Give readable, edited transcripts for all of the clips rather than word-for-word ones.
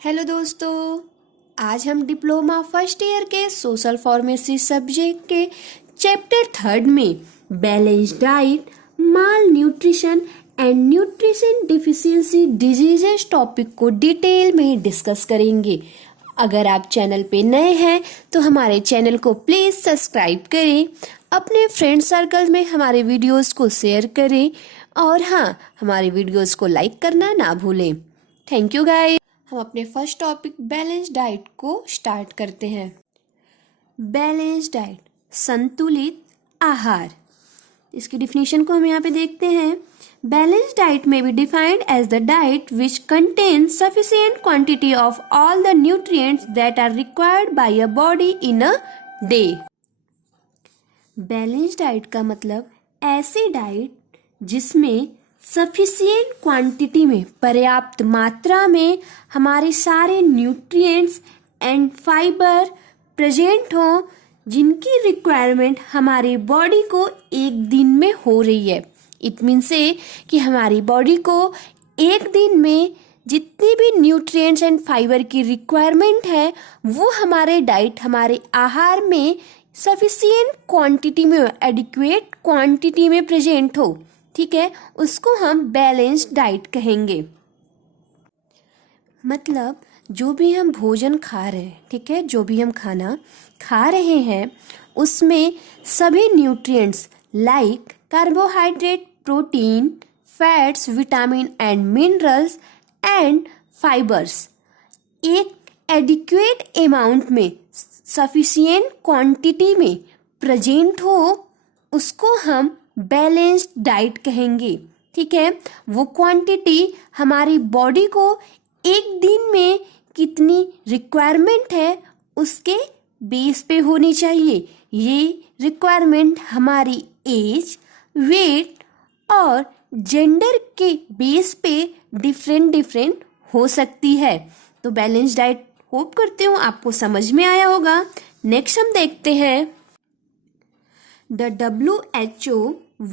Hello दोस्तों, आज हम डिप्लोमा फर्स्ट ईयर के सोशल फार्मेसी सब्जेक्ट के चैप्टर 3 में balance diet, mall nutrition and nutrition deficiency diseases topic को डिटेल में डिस्कस करेंगे। अगर आप चैनल पे नए हैं तो हमारे चैनल को प्लीज़ सब्सक्राइब करें, अपने फ्रेंड सर्कल में हमारे वीडियोस को शेयर करें और हाँ, हमारे वीडियोस को लाइक करना ना भूलें। Thank you guys. हम अपने फर्स्ट टॉपिक बैलेंस डाइट को स्टार्ट करते हैं। बैलेंस डाइट, संतुलित आहार। इसकी डिफिनीशन को हम यहाँ पे देखते हैं। बैलेंस डाइट में be defined as the diet which contains sufficient quantity of all the nutrients that are required by a body in a day. Balance diet का मतलब ऐसी डाइट जिसमें सफिशिएंट क्वांटिटी में, पर्याप्त मात्रा में हमारे सारे न्यूट्रिएंट्स एंड फाइबर प्रेजेंट हो, जिनकी रिक्वायरमेंट हमारी बॉडी को एक दिन में हो रही है। इट मीन से कि हमारी बॉडी को एक दिन में जितनी भी न्यूट्रिएंट्स एंड फाइबर की रिक्वायरमेंट है वो हमारे डाइट, हमारे आहार में सफिशिएंट क्वांटिटी में, एडिक्वेट क्वांटिटी में प्रेजेंट हो। ठीक है, उसको हम बैलेंस्ड डाइट कहेंगे। मतलब जो भी हम भोजन खा रहे हैं, ठीक है, जो भी हम खाना खा रहे हैं उसमें सभी nutrients like carbohydrate, protein, fats, vitamin and minerals and fibres एक एडिक्वेट अमाउंट में, सफिशिएंट क्वांटिटी में प्रेजेंट हो, उसको हम बैलेंस्ड डाइट कहेंगे। ठीक है, वो क्वांटिटी हमारी बॉडी को एक दिन में कितनी रिक्वायरमेंट है उसके बेस पे होनी चाहिए। ये रिक्वायरमेंट हमारी एज, वेट और जेंडर के बेस पे डिफरेंट हो सकती है। तो बैलेंस्ड डाइट होप करती हूँ आपको समझ में आया होगा। नेक्स्ट हम देखते हैं The WHO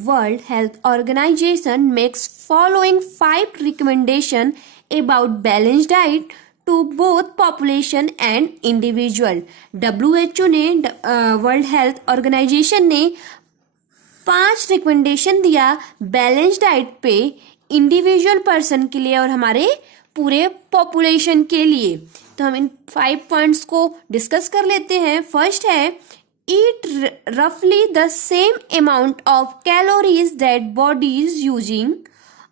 World Health Organization makes following 5 recommendation about balanced diet to both population and individual। WHO ने वर्ल्ड हेल्थ ऑर्गेनाइजेशन ने 5 रिकमेंडेशन दिया बैलेंस डाइट पे, इंडिविजुअल पर्सन के लिए और हमारे पूरे पॉपुलेशन के लिए। तो हम इन 5 पॉइंट्स को डिस्कस कर लेते हैं। फर्स्ट है, eat roughly the same amount of calories that body is using.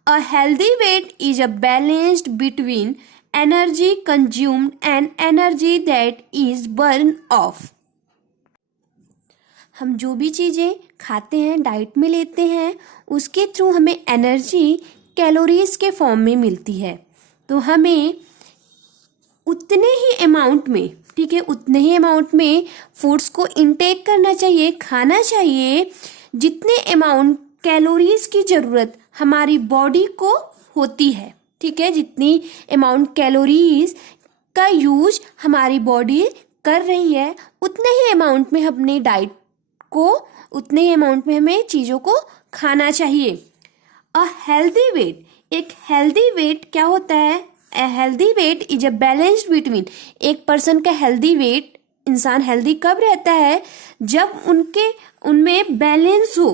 A healthy weight is a balance between energy consumed and energy that is burned off। हम जो भी चीज़ें खाते हैं, डाइट में लेते हैं, उसके थ्रू हमें एनर्जी कैलोरीज के फॉर्म में मिलती है। तो हमें उतने ही अमाउंट में, ठीक है, उतने ही अमाउंट में फूड्स को इनटेक करना चाहिए, खाना चाहिए जितने अमाउंट कैलोरीज की ज़रूरत हमारी बॉडी को होती है। ठीक है, जितनी अमाउंट कैलोरीज का यूज हमारी बॉडी कर रही है उतने ही अमाउंट में अपनी डाइट को, उतने ही अमाउंट में हमें चीज़ों को खाना चाहिए। अ हेल्दी वेट, एक हेल्दी वेट क्या होता है? A healthy weight is a balance between, एक पर्सन का हेल्दी वेट, इंसान हेल्दी कब रहता है? जब उनमें बैलेंस हो।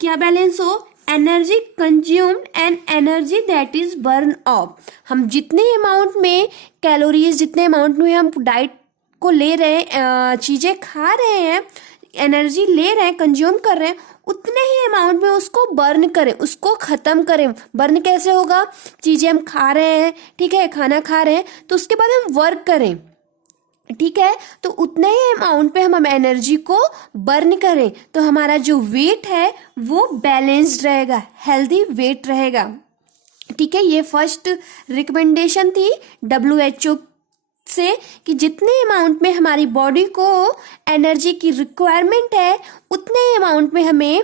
क्या बैलेंस हो? Energy consumed and energy that is burn of. हम जितने अमाउंट में कैलोरीज, जितने अमाउंट में हम डाइट को ले रहे हैं, चीज़ें खा रहे हैं, एनर्जी ले रहे हैं, कंज्यूम कर रहे हैं, उतने ही अमाउंट में उसको बर्न करें, उसको ख़त्म करें। बर्न कैसे होगा? चीज़ें हम खा रहे हैं, ठीक है, खाना खा रहे हैं, तो उसके बाद हम वर्क करें, ठीक है, तो उतने ही अमाउंट पे हम एनर्जी को बर्न करें, तो हमारा जो वेट है वो बैलेंस्ड रहेगा, हेल्दी वेट रहेगा। ठीक है, ये फर्स्ट रिकमेंडेशन थी WHO से कि जितने अमाउंट में हमारी बॉडी को एनर्जी की रिक्वायरमेंट है उतने अमाउंट में हमें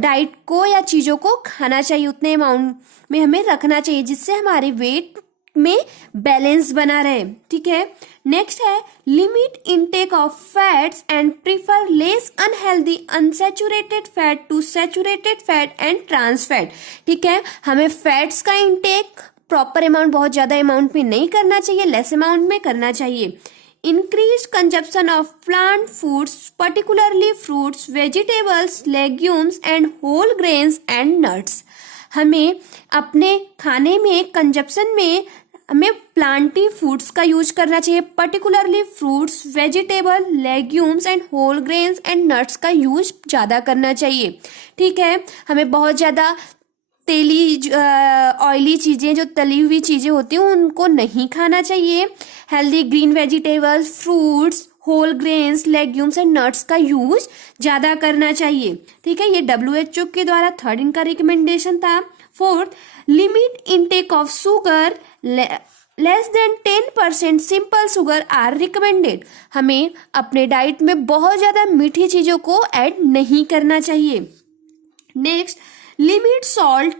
डाइट को या चीज़ों को खाना चाहिए, उतने अमाउंट में हमें रखना चाहिए, जिससे हमारे वेट में बैलेंस बना रहे। ठीक है, नेक्स्ट है, limit intake of fats and prefer less unhealthy unsaturated fat to saturated fat and trans fat. ठीक है, हमें फैट्स का इनटेक प्रॉपर अमाउंट, बहुत ज़्यादा अमाउंट में नहीं करना चाहिए, लेस अमाउंट में करना चाहिए। Increase consumption of plant foods particularly fruits, vegetables, legumes and whole grains and nuts. हमें अपने खाने में कंजप्शन में हमें प्लांटी फूड्स का यूज करना चाहिए, particularly fruits, vegetable, legumes and whole grains and nuts का यूज ज़्यादा करना चाहिए। ठीक है, हमें बहुत ज़्यादा तेली ऑयली चीज़ें, जो तली हुई चीज़ें होती हैं, उनको नहीं खाना चाहिए। Healthy green vegetables, fruits, whole grains, legumes and nuts का यूज ज़्यादा करना चाहिए। ठीक है, ये WHO के द्वारा 3rd इनका रिकमेंडेशन था। 4th, limit intake of sugar, less than 10% simple sugar are recommended. हमें अपने डाइट में बहुत ज़्यादा मीठी चीज़ों को ऐड नहीं करना चाहिए। Next, limit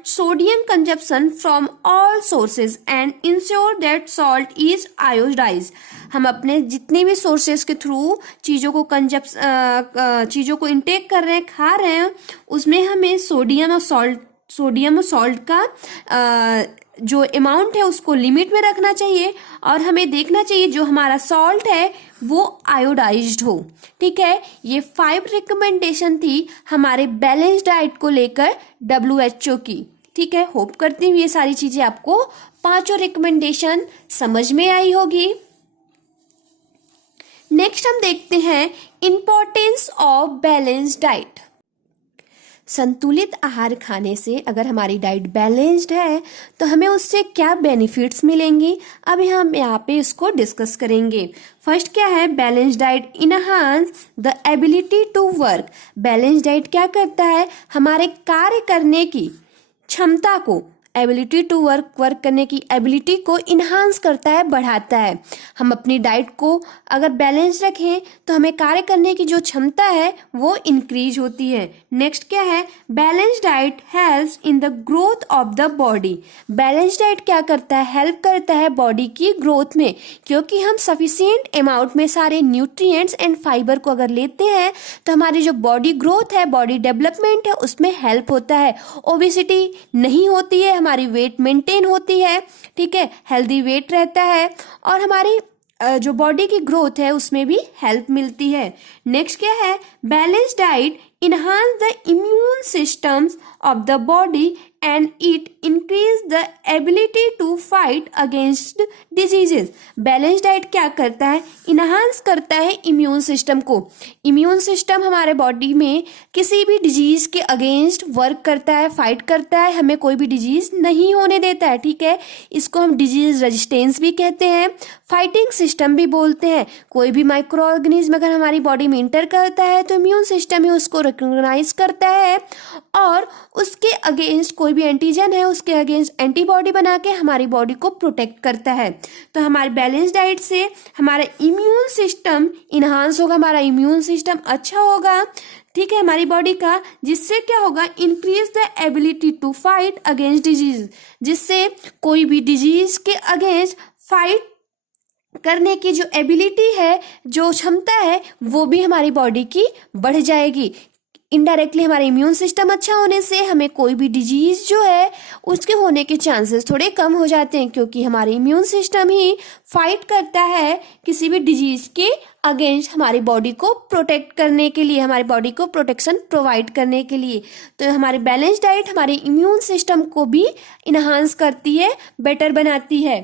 sodium consumption from all sources and ensure that salt is iodized। हम अपने जितने भी सोर्सेज के थ्रू चीज़ों को इंटेक कर रहे हैं, खा रहे हैं, उसमें हमें सोडियम और सॉल्ट का जो अमाउंट है उसको लिमिट में रखना चाहिए, और हमें देखना चाहिए जो हमारा सॉल्ट है वो आयोडाइज्ड हो। ठीक है, ये 5 रिकमेंडेशन थी हमारे बैलेंस डाइट को लेकर WHO की। ठीक है, होप करती हूँ ये सारी चीजें आपको 5 रिकमेंडेशन समझ में आई होगी। नेक्स्ट हम देखते हैं इंपॉर्टेंस ऑफ बैलेंस डाइट। संतुलित आहार खाने से अगर हमारी डाइट बैलेंस्ड है तो हमें उससे क्या बेनिफिट्स मिलेंगी, अभी हम यहाँ पे इसको डिस्कस करेंगे। फर्स्ट क्या है, balance diet enhance the ability to work. Balance diet क्या करता है, हमारे कार्य करने की क्षमता को, एबिलिटी टू वर्क करने की एबिलिटी को इन्हांस करता है, बढ़ाता है। हम अपनी डाइट को अगर बैलेंस रखें तो हमें कार्य करने की जो क्षमता है वो इंक्रीज होती है। नेक्स्ट क्या है, balance diet helps in the growth of the body. Balance diet क्या करता है, हेल्प करता है बॉडी की ग्रोथ में, क्योंकि हम सफिशिएंट अमाउंट में सारे न्यूट्रिएंट्स एंड फाइबर को अगर लेते हैं तो हमारी जो बॉडी ग्रोथ है, बॉडी डेवलपमेंट है, उसमें हेल्प होता है। ओबेसिटी नहीं होती है, हमारी वेट मेंटेन होती है। ठीक है, हेल्दी वेट रहता है, और हमारी जो बॉडी की ग्रोथ है उसमें भी हेल्प मिलती है। नेक्स्ट क्या है, balance diet enhance the immune systems of the body and it increase the ability to fight against diseases। Balance diet क्या करता है, इनहांस करता है इम्यून सिस्टम को। इम्यून सिस्टम हमारे बॉडी में किसी भी डिजीज के अगेंस्ट वर्क करता है, फाइट करता है, हमें कोई भी डिजीज नहीं होने देता है। ठीक है, इसको हम डिजीज रेजिस्टेंस भी कहते हैं, फाइटिंग सिस्टम भी बोलते हैं। कोई भी माइक्रो ऑर्गेनिज्म अगर हमारी बॉडी में इंटर करता है तो इम्यून सिस्टम ही उसको रिकॉग्नाइज करता है और उसके अगेंस्ट कोई भी एंटीजन है उसके अगेंस्ट एंटीबॉडी बना के हमारी बॉडी को प्रोटेक्ट करता है। तो हमारे बैलेंस डाइट से हमारा इम्यून सिस्टम इन्हांस होगा, हमारा इम्यून सिस्टम अच्छा होगा। ठीक है, हमारी बॉडी का, जिससे क्या होगा, increase the ability to fight against disease, जिससे कोई भी डिजीज के अगेंस्ट फाइट करने की जो एबिलिटी है, जो क्षमता है, वो भी हमारी बॉडी की बढ़ जाएगी। इनडायरेक्टली हमारा इम्यून सिस्टम अच्छा होने से हमें कोई भी डिजीज जो है उसके होने के चांसेस थोड़े कम हो जाते हैं, क्योंकि हमारा इम्यून सिस्टम ही फाइट करता है किसी भी डिजीज के अगेंस्ट हमारी बॉडी को प्रोटेक्ट करने के लिए, हमारी बॉडी को प्रोटेक्शन प्रोवाइड करने के लिए। तो हमारी बैलेंस डाइट हमारे इम्यून सिस्टम को भी इन्हांस करती है, बेटर बनाती है।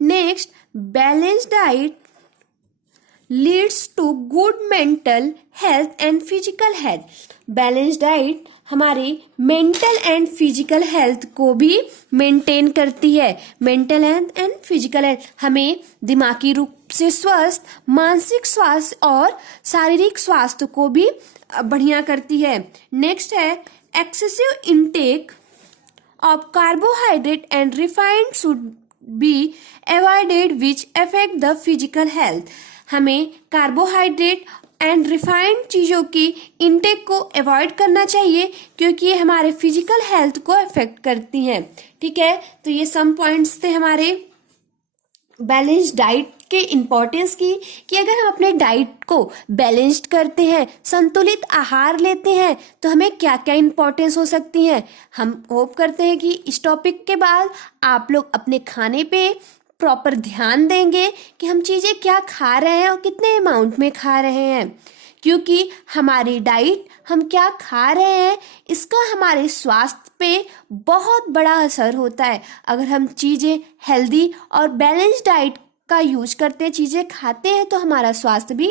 Next, balance diet leads to good mental health and physical health. Balance diet हमारी मेंटल एंड फिजिकल हेल्थ को भी मेंटेन करती है। Mental health and physical health हमें दिमागी रूप से स्वस्थ, मानसिक स्वास्थ्य और शारीरिक स्वास्थ्य को भी बढ़िया करती है। नेक्स्ट है, excessive intake of carbohydrate and refined should be avoided which affect the physical health. हमें कार्बोहाइड्रेट एंड रिफाइंड चीज़ों की इंटेक को अवॉइड करना चाहिए, क्योंकि ये हमारे फिजिकल हेल्थ को अफेक्ट करती हैं। ठीक है, तो ये सम पॉइंट्स थे हमारे बैलेंस डाइट के इम्पोर्टेंस की कि अगर हम अपने डाइट को बैलेंस्ड करते हैं, संतुलित आहार लेते हैं, तो हमें क्या क्या इम्पोर्टेंस हो सकती है। हम होप करते हैं कि इस टॉपिक के बाद आप लोग अपने खाने पे प्रॉपर ध्यान देंगे कि हम चीज़ें क्या खा रहे हैं और कितने अमाउंट में खा रहे हैं, क्योंकि हमारी डाइट, हम क्या खा रहे हैं, इसका हमारे स्वास्थ्य पे बहुत बड़ा असर होता है। अगर हम चीज़ें हेल्दी और बैलेंस डाइट का यूज करते हैं, चीज़ें खाते हैं, तो हमारा स्वास्थ्य भी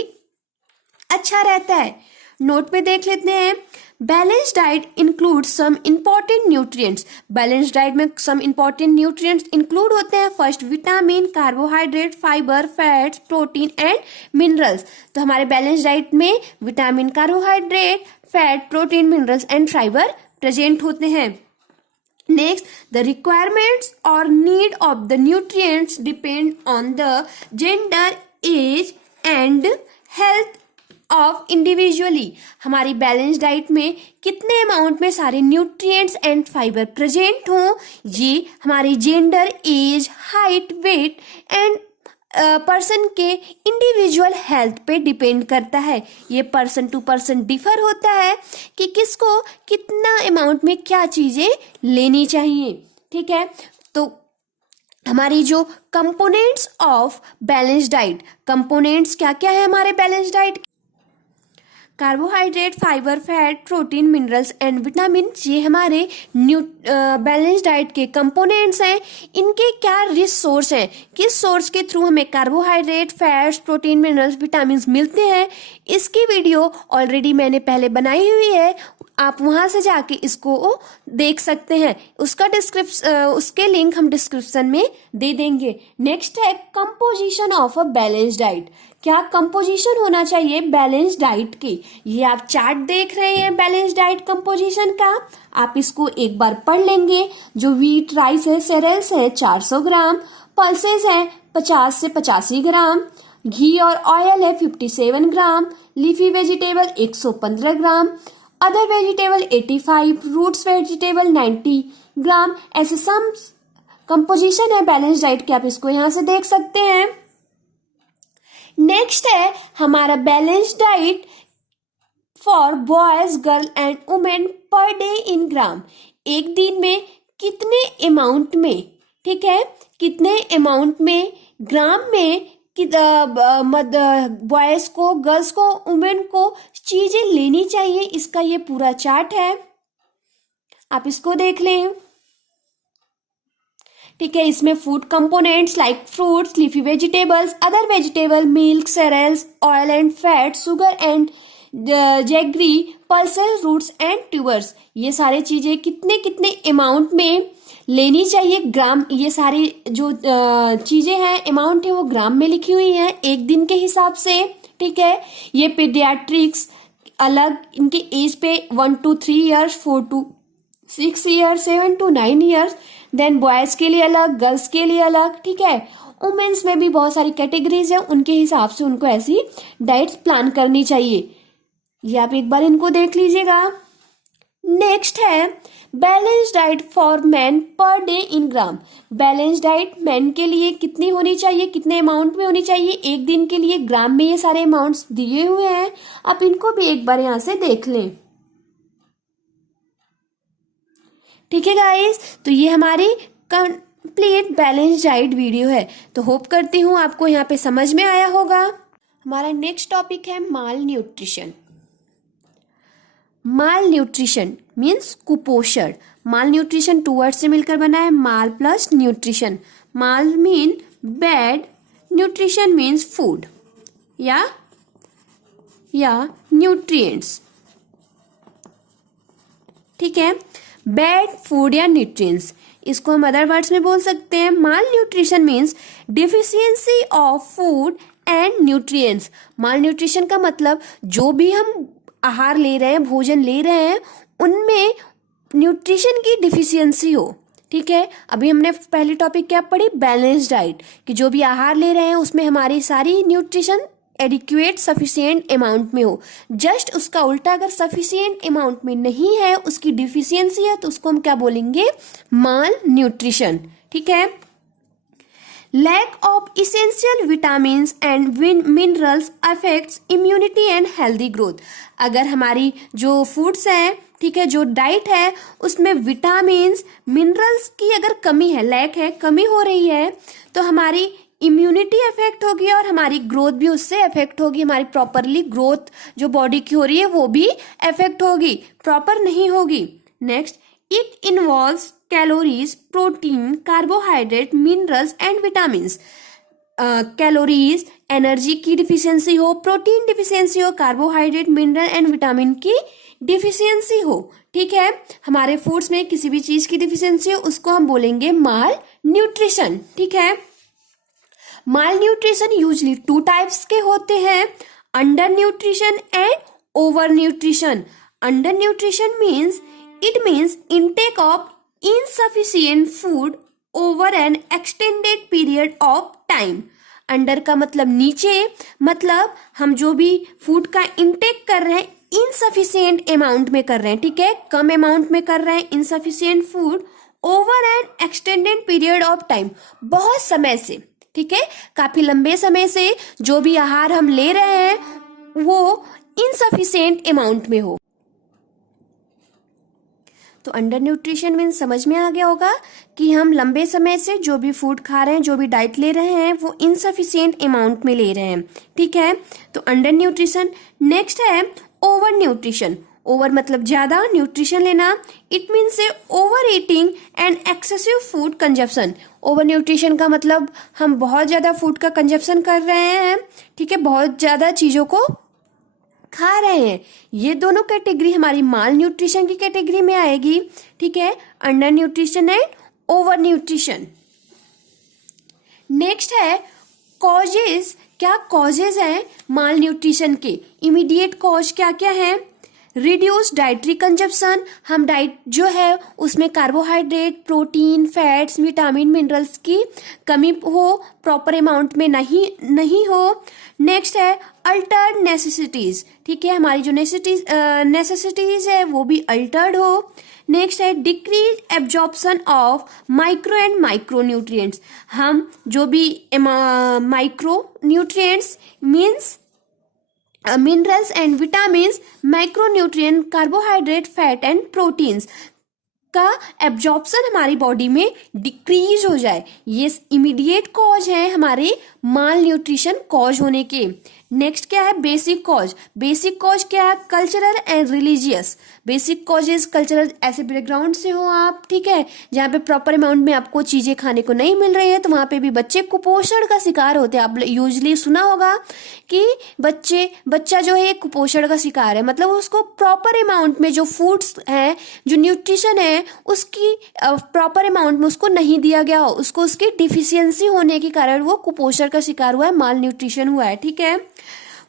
अच्छा रहता है। नोट पे देख लेते हैं, balance diet include some important nutrients. Balance diet में सम इंपॉर्टेंट न्यूट्रिएंट्स इंक्लूड होते हैं। First, vitamin, carbohydrate, fibre, fats, protein and minerals. तो हमारे बैलेंस डाइट में vitamin, carbohydrate, fat, protein, minerals and fibre present होते हैं। Next, the requirements or need of the nutrients depend on the gender, age and health of individually. हमारी balance diet में कितने amount में सारे न्यूट्रिएंट्स एंड फाइबर प्रेजेंट हों, ये हमारी gender, age, height, weight and person के इंडिविजुअल हेल्थ पे डिपेंड करता है। ये पर्सन टू पर्सन डिफर होता है कि किसको कितना अमाउंट में क्या चीज़ें लेनी चाहिए। ठीक है, तो हमारी जो components of balance diet, components क्या क्या है हमारे balance diet, carbohydrate, fibre, fat, protein, minerals and vitamin, ये हमारे बैलेंस डाइट के कंपोनेंट्स हैं। इनके क्या रिच सोर्स हैं, किस सोर्स के थ्रू हमें carbohydrate, fats, protein, minerals, vitamin मिलते हैं, इसकी वीडियो ऑलरेडी मैंने पहले बनाई हुई है। आप वहां से जाके इसको देख सकते हैं। उसके लिंक हम डिस्क्रिप्शन में दे देंगे। नेक्स्ट है composition of a balance diet. क्या कंपोजिशन होना चाहिए बैलेंस डाइट की, ये आप चार्ट देख रहे हैं बैलेंस डाइट कंपोजिशन का, आप इसको एक बार पढ़ लेंगे। जो व्हीट, राइस है, सेरेल्स है 400 ग्राम, पल्सेस है 50 से 85 ग्राम, घी और ऑयल है 57 ग्राम, लीफी वेजिटेबल 115 ग्राम, अदर वेजिटेबल 85, रूट्स वेजिटेबल 90 ग्राम। ऐसे सम कंपोजिशन है बैलेंस डाइट के, आप इसको यहाँ से देख सकते हैं। नेक्स्ट है हमारा balance diet for boys, girl and women per day in gram. एक दिन में कितने अमाउंट में, ठीक है, कितने अमाउंट में ग्राम में बॉयज को, गर्ल्स को, वुमेन को चीजें लेनी चाहिए, इसका ये पूरा चार्ट है, आप इसको देख लें। ठीक है, इसमें food components like fruits, leafy vegetables, other vegetable, milk, cereals, oil and fat, sugar and jaggery, pulses, roots and tubers, ये सारी चीजें कितने कितने अमाउंट में लेनी चाहिए ग्राम, ये सारी जो चीजें हैं अमाउंट है वो ग्राम में लिखी हुई है एक दिन के हिसाब से। ठीक है, ये पीडियाट्रिक्स अलग, इनके एज पे 1 to 3 years, 4 to 6 years, 7 to 9 years, than boys के लिए अलग, गर्ल्स के लिए अलग। ठीक है, वुमेन्स में भी बहुत सारी कैटेगरीज है, उनके हिसाब से उनको ऐसी डाइट्स प्लान करनी चाहिए। ये आप एक बार इनको देख लीजिएगा। नेक्स्ट है बैलेंस डाइट फॉर मैन पर day in gram. Balance diet man के लिए कितनी होनी चाहिए, कितने अमाउंट में होनी चाहिए एक दिन के लिए, ग्राम में ये सारे अमाउंट्स दिए हुए हैं, आप इनको भी एक बार यहां से देख लें। ठीक है गाइस, तो ये हमारी कंप्लीट बैलेंस डाइट वीडियो है। तो होप करती हूँ आपको यहाँ पे समझ में आया होगा। हमारा नेक्स्ट टॉपिक है malnutrition. Malnutrition means कुपोषण। माल न्यूट्रिशन 2 वर्ड से मिलकर बना है, mal plus nutrition. Mal mean bad, nutrition means food या न्यूट्रिएंट्स। ठीक है, बैड फूड या न्यूट्रिएंट्स, इसको हम अदर वर्ड्स में बोल सकते हैं malnutrition means deficiency of food and nutrients. Malnutrition का मतलब जो भी हम आहार ले रहे हैं, भोजन ले रहे हैं, उनमें न्यूट्रिशन की डिफिशियंसी हो। ठीक है, अभी हमने पहले टॉपिक क्या पढ़ी, बैलेंस डाइट, कि जो भी आहार ले रहे हैं उसमें हमारी सारी न्यूट्रिशन एडिक्वेट सफिशिएंट अमाउंट में हो। जस्ट उसका उल्टा, अगर सफिशिएंट अमाउंट में नहीं है, उसकी डिफिशियंसी है, तो उसको हम क्या बोलेंगे, माल न्यूट्रिशन। ठीक है, lack of essential vitamins and minerals affects immunity and healthy growth. अगर हमारी जो फूड्स हैं, ठीक है, जो डाइट है, उसमें विटामिन्स मिनरल्स की अगर कमी है, लैक है, कमी हो रही है, तो हमारी इम्यूनिटी अफेक्ट होगी और हमारी ग्रोथ भी उससे अफेक्ट होगी। हमारी प्रॉपरली ग्रोथ जो बॉडी की हो रही है वो भी अफेक्ट होगी, प्रॉपर नहीं होगी। Next, it involves calories, protein, carbohydrate, minerals and vitamins. Calories, energy की डिफिशियंसी हो, प्रोटीन डिफिशियंसी हो, कार्बोहाइड्रेट, मिनरल एंड विटामिन की डिफिशियंसी हो, ठीक है। हमारे फूड्स में किसी भी चीज की डिफिशियंसी हो उसको हम बोलेंगे माल न्यूट्रिशन, ठीक है। माल न्यूट्रिशन यूजली 2 टाइप्स के होते हैं, under nutrition and over nutrition. Under nutrition means intake of insufficient food over an extended period of time। Under का मतलब नीचे, मतलब हम जो भी फूड का इंटेक कर रहे हैं इनसफिशिएंट अमाउंट में कर रहे हैं, ठीक है, कम अमाउंट में कर रहे हैं insufficient food over N extended period of time, बहुत समय से, ठीक है, काफी लंबे समय से जो भी आहार हम ले रहे हैं वो इनसफिशिएंट अमाउंट में हो। तो अंडर न्यूट्रिशन मीन्स समझ में आ गया होगा कि हम लंबे समय से जो भी फूड खा रहे हैं, जो भी डाइट ले रहे हैं वो इनसफिशिएंट अमाउंट में ले रहे हैं, ठीक है, तो अंडर न्यूट्रिशन। नेक्स्ट है ओवर न्यूट्रिशन। ओवर मतलब ज्यादा, न्यूट्रिशन लेना, इट मीन्स से over eating and excessive food consumption. Over nutrition का मतलब हम बहुत ज्यादा फूड का कंजप्शन कर रहे हैं, ठीक है, बहुत ज्यादा चीजों को खा रहे हैं। ये दोनों कैटेगरी हमारी माल न्यूट्रिशन की कैटेगरी में आएगी, ठीक है, under nutrition and over nutrition. Next है कॉजेज। क्या कॉजेज हैं माल न्यूट्रिशन के? इमीडिएट कॉज क्या क्या है? रिड्यूस डाइटरी कंजप्शन, हम डाइट जो है उसमें carbohydrate, protein, fats, vitamin, minerals की कमी हो, प्रॉपर अमाउंट में नहीं हो। नेक्स्ट है अल्टर्ड नेसेसिटीज, ठीक है, हमारी जो नेसेसिटीज है वो भी अल्टर्ड हो। नेक्स्ट है decrease absorption of micro and micro nutrients, हम जो भी micro nutrients means minerals and vitamins, micronutrient, carbohydrate, fat and proteins का एब्जॉर्प्शन हमारी बॉडी में डिक्रीज हो जाए, ये इमीडिएट कॉज है हमारे माल न्यूट्रिशन कॉज होने के। नेक्स्ट क्या है बेसिक कॉज। बेसिक कॉज क्या है? Cultural and religious. Basic causes cultural, ऐसे बैकग्राउंड से हो आप, ठीक है, जहाँ पे प्रॉपर अमाउंट में आपको चीजें खाने को नहीं मिल रही है तो वहां पे भी बच्चे कुपोषण का शिकार होते हैं। आप यूजली सुना होगा कि बच्चा जो है कुपोषण का शिकार है, मतलब उसको प्रॉपर अमाउंट में जो फूड्स है, जो न्यूट्रिशन है, उसकी प्रॉपर अमाउंट में उसको नहीं दिया गया हो, उसको उसकी डिफिशियंसी होने के कारण वो कुपोषण का शिकार हुआ है, माल न्यूट्रिशन हुआ है, ठीक है।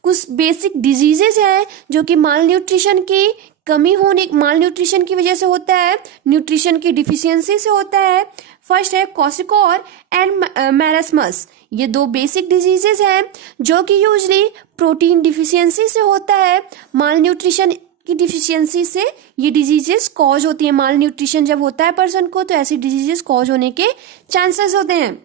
कुछ बेसिक डिजीजेज हैं जो कि माल न्यूट्रिशन की कमी होने, माल न्यूट्रिशन की वजह से होता है, न्यूट्रिशन की डिफिशियंसी से होता है। फर्स्ट है क्वाशिकोर एंड मैरस्मस, ये 2 बेसिक डिजीजेज हैं जो कि यूजली प्रोटीन डिफिशियंसी से होता है। माल न्यूट्रिशन की डिफिशियंसी से ये डिजीजेस कॉज होती है। माल न्यूट्रिशन जब होता है पर्सन को तो ऐसी डिजीजेस कॉज होने के चांसेस होते हैं।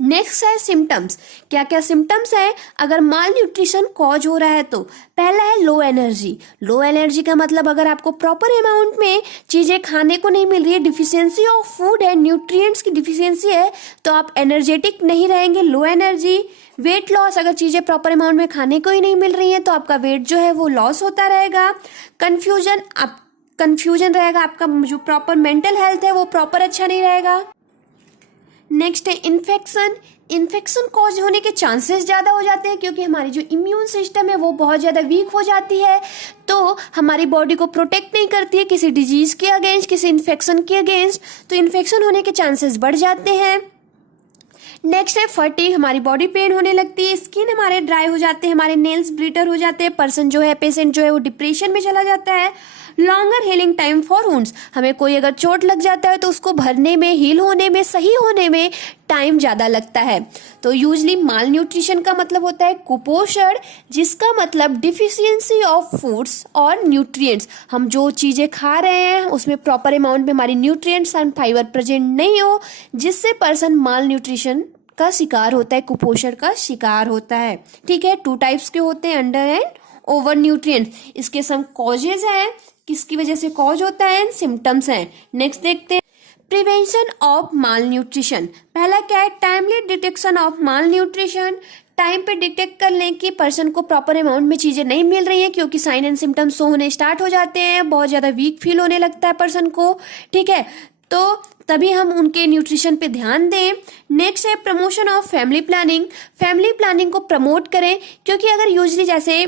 नेक्स्ट है सिम्टम्स। क्या क्या सिम्टम्स है अगर माल न्यूट्रिशन कॉज हो रहा है? तो पहला है लो एनर्जी। लो एनर्जी का मतलब अगर आपको प्रॉपर अमाउंट में चीजें खाने को नहीं मिल रही है, डिफिशियंसी ऑफ फूड है, न्यूट्रिएंट्स की डिफिशियंसी है, तो आप एनर्जेटिक नहीं रहेंगे, लो एनर्जी। वेट लॉस, अगर चीजें प्रॉपर अमाउंट में खाने को ही नहीं मिल रही है तो आपका वेट जो है वो लॉस होता रहेगा। कंफ्यूजन रहेगा, आपका जो प्रॉपर मेंटल हेल्थ है वो प्रॉपर अच्छा नहीं रहेगा। नेक्स्ट है इन्फेक्शन कॉज होने के चांसेस ज़्यादा हो जाते हैं क्योंकि हमारी जो इम्यून सिस्टम है वो बहुत ज़्यादा वीक हो जाती है, तो हमारी बॉडी को प्रोटेक्ट नहीं करती है किसी डिजीज़ के अगेंस्ट, किसी इन्फेक्शन के अगेंस्ट, तो इन्फेक्शन होने के चांसेस बढ़ जाते हैं। नेक्स्ट है फटीग, हमारी बॉडी पेन होने लगती है, स्किन हमारे ड्राई हो जाते हैं, हमारे नेल्स ब्लिटर हो जाते हैं, पर्सन जो है, पेशेंट जो है वो डिप्रेशन में चला जाता है। Longer healing time for wounds, हमें कोई अगर चोट लग जाता है तो उसको भरने में, हील होने में, सही होने में टाइम ज़्यादा लगता है। तो यूजली माल न्यूट्रिशन का मतलब होता है कुपोषण, जिसका मतलब डिफिशियंसी ऑफ फूड्स और न्यूट्रिएंट्स। हम जो चीज़ें खा रहे हैं उसमें प्रॉपर अमाउंट में हमारी न्यूट्रिएंट्स एंड फाइबर प्रेजेंट नहीं हो, जिससे पर्सन माल न्यूट्रिशन का शिकार होता है, कुपोषण का शिकार होता है। ठीक है, 2 टाइप्स के होते हैं, अंडर एंड ओवर न्यूट्रिएंट। इसके सम कॉजेज हैं, किसकी वजह से कॉज होता है, एंड सिम्टम्स हैं। नेक्स्ट देखते हैं प्रिवेंशन ऑफ माल न्यूट्रिशन। पहला क्या है, timely detection of mall nutrition. Time पे डिटेक्ट कर लें कि पर्सन को प्रॉपर अमाउंट में चीजें नहीं मिल रही हैं, क्योंकि साइन एंड सिम्टम्स शो होने स्टार्ट हो जाते हैं, बहुत ज्यादा वीक फील होने लगता है पर्सन को। ठीक है, तो तभी हम उनके न्यूट्रिशन पे ध्यान दें। नेक्स्ट है promotion of family planning. Family planning को प्रमोट करें, क्योंकि अगर यूजली जैसे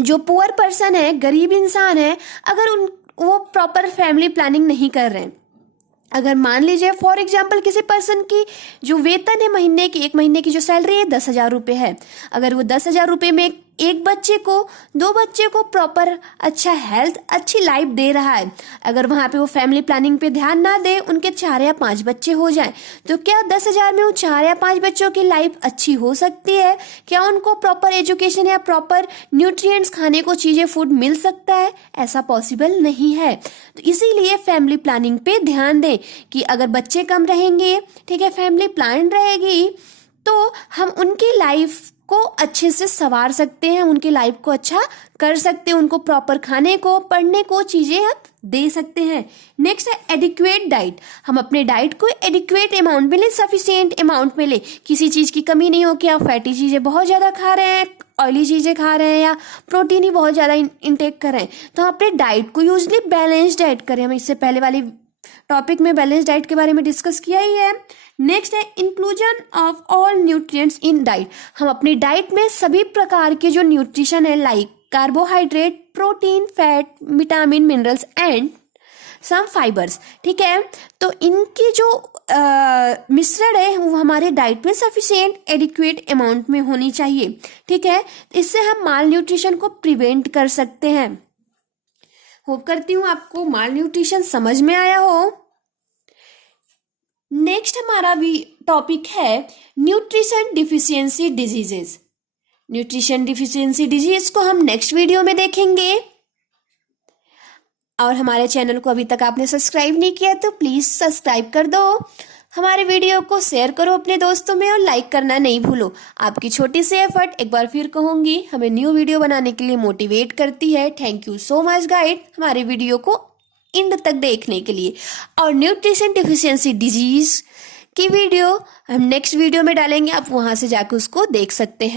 जो पुअर पर्सन है, गरीब इंसान है, अगर वो प्रॉपर फैमिली प्लानिंग नहीं कर रहे हैं, अगर मान लीजिए फॉर एग्जाम्पल किसी पर्सन की जो वेतन है महीने की, 1 महीने की जो सैलरी है 10,000 रुपये है, अगर वो 10,000 रुपये में एक बच्चे को, 2 बच्चे को प्रॉपर अच्छा हेल्थ, अच्छी लाइफ दे रहा है, अगर वहाँ पे वो फैमिली प्लानिंग पे ध्यान ना दे, उनके 4 या 5 बच्चे हो जाएं, तो क्या 10,000 में वो 4 या 5 बच्चों की लाइफ अच्छी हो सकती है? क्या उनको प्रॉपर एजुकेशन या प्रॉपर न्यूट्रिएंट्स खाने को चीज़ें, फूड मिल सकता है? ऐसा पॉसिबल नहीं है। तो इसीलिए फैमिली प्लानिंग पे ध्यान दें कि अगर बच्चे कम रहेंगे, ठीक है, फैमिली प्लान रहेगी, तो हम उनकी लाइफ को अच्छे से संवार सकते हैं, उनकी लाइफ को अच्छा कर सकते हैं, उनको प्रॉपर खाने को, पढ़ने को चीजें हम दे सकते हैं। नेक्स्ट है एडिक्वेट डाइट। हम अपने डाइट को एडिक्वेट अमाउंट में लें, सफिशिएंट अमाउंट में लें, किसी चीज की कमी नहीं हो कि आप फैटी चीजें बहुत ज्यादा खा रहे हैं, ऑयली चीजें खा रहे हैं, या प्रोटीन ही बहुत ज्यादा इंटेक कर रहे हैं। तो हम अपने डाइट को यूजली बैलेंस डाइट करें। हम इससे पहले वाली टॉपिक में बैलेंस डाइट के बारे में डिस्कस किया ही है। नेक्स्ट है inclusion of all nutrients in diet. हम अपनी डाइट में सभी प्रकार के जो न्यूट्रिशन है, like carbohydrate, protein, fat, vitamin, minerals and some fibres, ठीक है, तो इनकी जो मिश्रण है वो हमारे डाइट में सफिशिएंट एडिक्वेट अमाउंट में होनी चाहिए। ठीक है, इससे हम माल न्यूट्रिशन को प्रिवेंट कर सकते हैं। होप करती हूँ आपको माल न्यूट्रिशन समझ में आया हो। नेक्स्ट हमारा भी टॉपिक है nutrition deficiency diseases. Nutrition deficiency disease को हम नेक्स्ट वीडियो में देखेंगे। और हमारे चैनल को अभी तक आपने सब्सक्राइब नहीं किया तो प्लीज सब्सक्राइब कर दो। हमारे वीडियो को शेयर करो अपने दोस्तों में और लाइक करना नहीं भूलो। आपकी छोटी सी एफर्ट, एक बार फिर कहूंगी, हमें न्यू वीडियो बनाने के लिए मोटिवेट करती है। Thank you so much guide, हमारे वीडियो को एंड तक देखने के लिए। और न्यूट्रिशन डिफिशियंसी डिजीज की वीडियो हम नेक्स्ट वीडियो में डालेंगे, आप वहां से जाकर उसको देख सकते हैं।